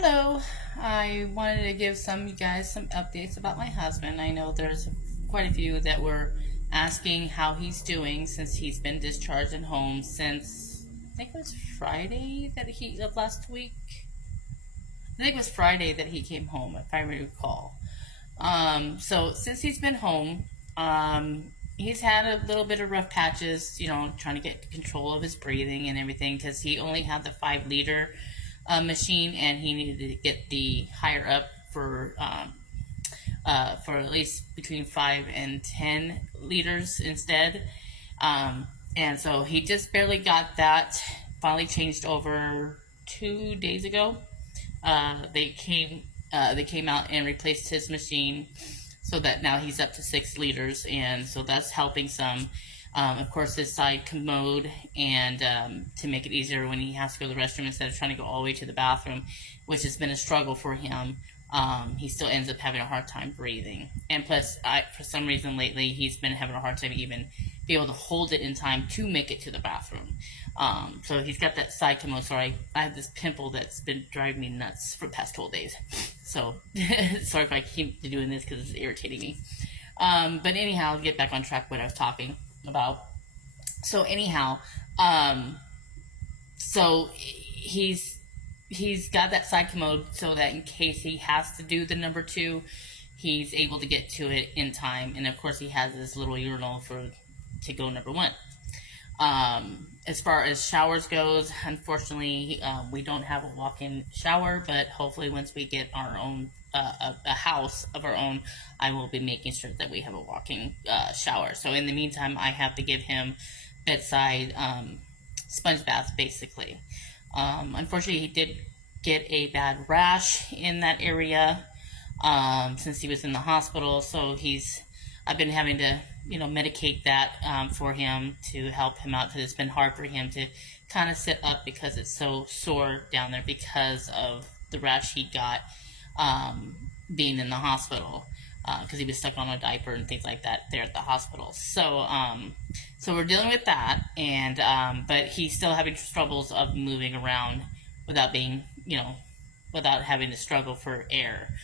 Hello. I wanted to give you guys some updates about my husband. I know there's quite a few that were asking how he's doing since he's been discharged at home since I think it was Friday of last week. I think it was Friday that he came home, if I recall. So since he's been home, he's had a little bit of rough patches, trying to get control of his breathing and everything because he only had the 5 liter machine, and he needed to get the higher up for at least between 5 and 10 liters instead. And so he just barely got that. Finally changed over 2 days ago. They came out and replaced his machine so that now he's up to 6 liters, and so that's helping some. Of course, his side commode, and to make it easier when he has to go to the restroom instead of trying to go all the way to the bathroom, which has been a struggle for him. He still ends up having a hard time breathing. And plus, for some reason lately, he's been having a hard time even be able to hold it in time to make it to the bathroom. So he's got that side commode. Sorry, I have this pimple that's been driving me nuts for the past 12 days. So sorry if I keep doing this because it's irritating me. But anyhow, I'll get back on track what I was talking about. So anyhow, so he's got that side commode so that in case he has to do the number 2, he's able to get to it in time. And of course, he has this little urinal to go number 1. As far as showers goes, unfortunately, we don't have a walk-in shower, but hopefully once we get our own a house of our own, I will be making sure that we have a walk-in shower. So in the meantime, I have to give him bedside sponge bath, basically. Unfortunately, he did get a bad rash in that area since he was in the hospital, so I've been having to medicate that for him to help him out, because it's been hard for him to kind of sit up because it's so sore down there because of the rash he got being in the hospital, because he was stuck on a diaper and things like that there at the hospital. So so we're dealing with that, and but he's still having troubles of moving around without being without having to struggle for air.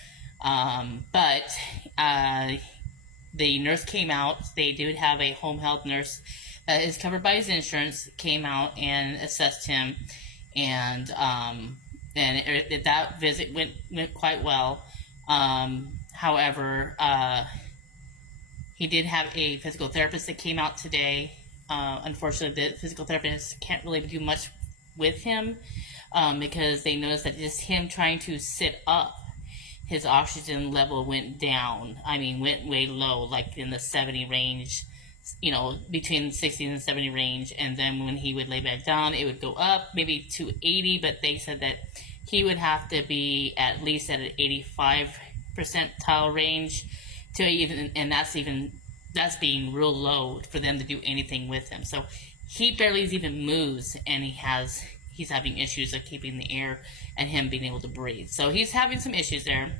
But the nurse came out. They did have a home health nurse that is covered by his insurance, came out and assessed him, and that visit went quite well. However, he did have a physical therapist that came out today. Unfortunately, the physical therapist can't really do much with him because they noticed that just him trying to sit up, his oxygen level went down. I mean, went way low, like in the 70 range, between 60 and 70 range. And then when he would lay back down, it would go up maybe to 80, but they said that he would have to be at least at an 85 percentile range to even, and that's being real low for them to do anything with him. So he barely even moves, and he's having issues of keeping the air and him being able to breathe. So he's having some issues there.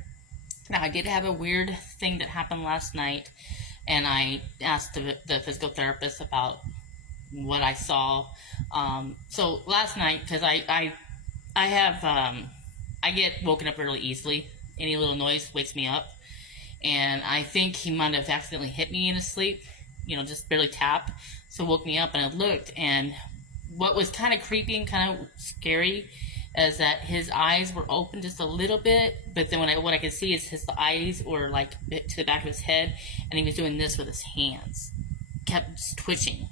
Now, I did have a weird thing that happened last night, and I asked the physical therapist about what I saw. So last night, because I get woken up really easily. Any little noise wakes me up, and I think he might have accidentally hit me in his sleep, just barely tap. So woke me up, and I looked, and what was kind of creepy and kind of scary is that his eyes were open just a little bit, but then what I could see is his eyes were like to the back of his head, and he was doing this with his hands, kept twitching,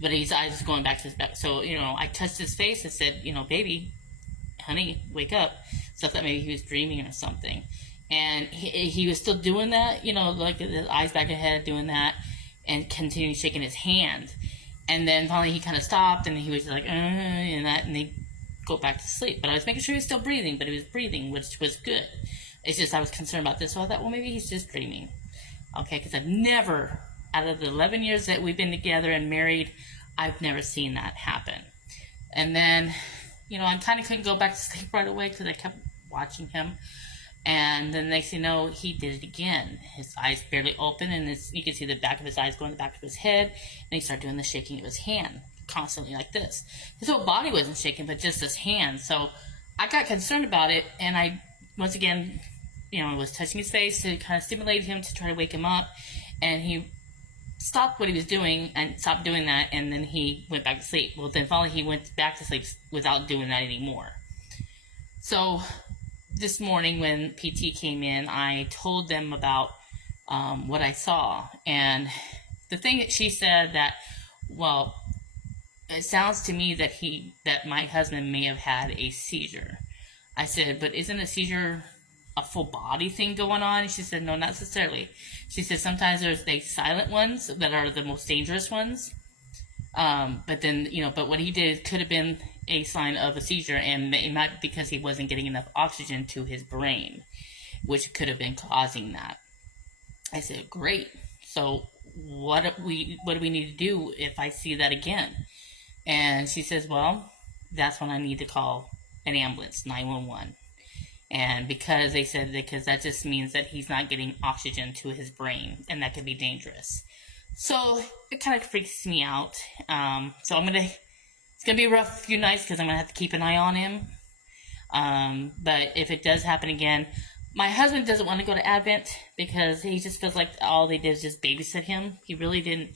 but his eyes was going back to his back. So I touched his face and said, baby, honey, wake up. So I thought maybe he was dreaming or something, and he was still doing that, like his eyes back ahead doing that, and continuing shaking his hand. And then finally he kind of stopped, and he was like, and they go back to sleep. But I was making sure he was still breathing, but he was breathing, which was good. It's just I was concerned about this, so I thought, well, maybe he's just dreaming. Okay, because I've never, out of the 11 years that we've been together and married, I've never seen that happen. And then, I kind of couldn't go back to sleep right away because I kept watching him. And then next thing you know, he did it again. His eyes barely open, and you can see the back of his eyes going to the back of his head, and he started doing the shaking of his hand constantly like this. His whole body wasn't shaking, but just his hand. So I got concerned about it, and I, once again, was touching his face to kind of stimulate him to try to wake him up, and he stopped what he was doing and stopped doing that, and then he went back to sleep. Well, then finally he went back to sleep without doing that anymore. So this morning when PT came in, I told them about what I saw, and the thing that she said that, well, it sounds to me that my husband may have had a seizure. I said, but isn't a seizure a full body thing going on? And she said, no, not necessarily. She said sometimes there's the silent ones that are the most dangerous ones. But then, but what he did could have been a sign of a seizure, and it might be because he wasn't getting enough oxygen to his brain, which could have been causing that. I said, great. So what do we need to do if I see that again? And she says, well, that's when I need to call an ambulance, 911. And because that just means that he's not getting oxygen to his brain, and that could be dangerous. So it kind of freaks me out. So it's gonna be a rough few nights because I'm gonna have to keep an eye on him. But if it does happen again, my husband doesn't want to go to Advent because he just feels like all they did is just babysit him. He really didn't,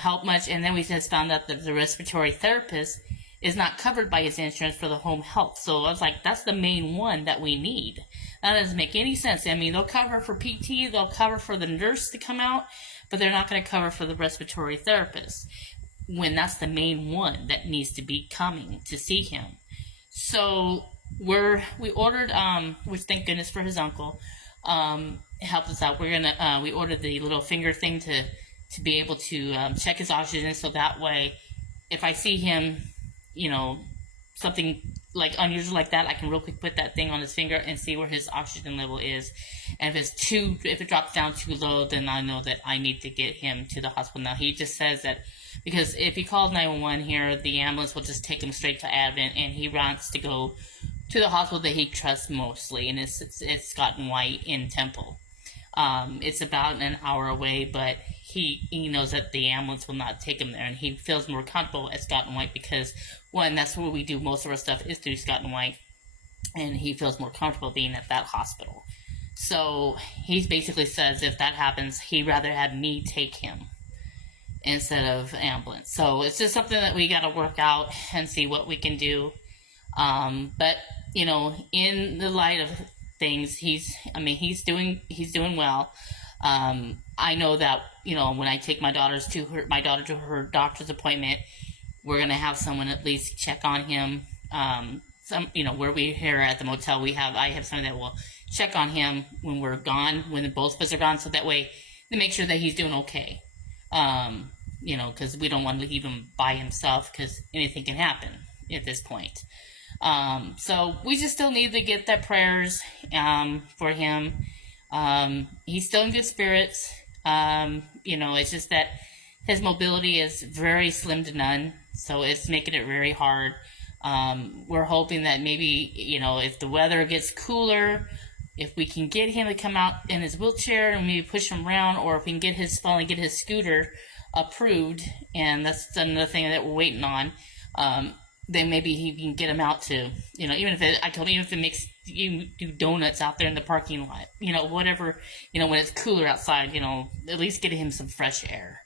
help much. And then we just found out that the respiratory therapist is not covered by his insurance for the home health. So I was like, that's the main one that we need. That doesn't make any sense. I mean, they'll cover for PT, they'll cover for the nurse to come out, but they're not going to cover for the respiratory therapist when that's the main one that needs to be coming to see him. So we ordered, which thank goodness for his uncle, helped us out. We ordered the little finger thing to be able to check his oxygen, so that way if I see him, something like unusual like that, I can real quick put that thing on his finger and see where his oxygen level is. And if it drops down too low, then I know that I need to get him to the hospital. Now he just says that because if he calls 911 here, the ambulance will just take him straight to Advent, and he wants to go to the hospital that he trusts mostly, and it's Scott and White in Temple. It's about an hour away, but he knows that the ambulance will not take him there, and he feels more comfortable at Scott and White because, one, that's where we do most of our stuff is through Scott and White, and he feels more comfortable being at that hospital. So he basically says if that happens, he'd rather have me take him instead of ambulance. So it's just something that we got to work out and see what we can do. But in the light of things, he's doing well. I know that, when I take my daughter to her doctor's appointment, we're going to have someone at least check on him. Where we here at the motel, I have someone that will check on him when we're gone, when both of us are gone, so that way to make sure that he's doing okay. Because we don't want to leave him by himself because anything can happen at this point. So we just still need to get that prayers for him. He's still in good spirits. It's just that his mobility is very slim to none, so it's making it very hard. We're hoping that maybe, if the weather gets cooler, if we can get him to come out in his wheelchair and maybe push him around, or if we can finally get his scooter approved, and that's another thing that we're waiting on, then maybe he can get him out to, even if it makes you do donuts out there in the parking lot, whatever, when it's cooler outside, at least get him some fresh air.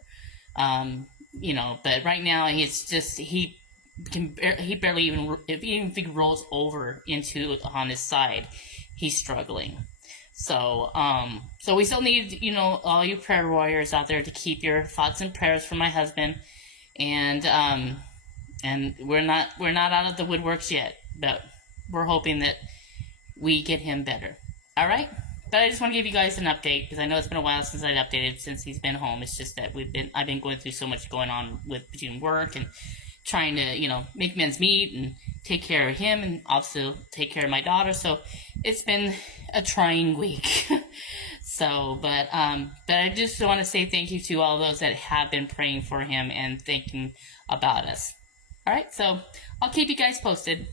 But right now it's just, he barely even if he rolls over on his side, he's struggling. So we still need, all you prayer warriors out there to keep your thoughts and prayers for my husband. And we're not out of the woodworks yet, but we're hoping that we get him better. All right? But I just want to give you guys an update because I know it's been a while since I've updated since he's been home. It's just that I've been going through so much going on between work and trying to, make ends meet and take care of him and also take care of my daughter. So it's been a trying week. But I just want to say thank you to all those that have been praying for him and thinking about us. All right, so I'll keep you guys posted.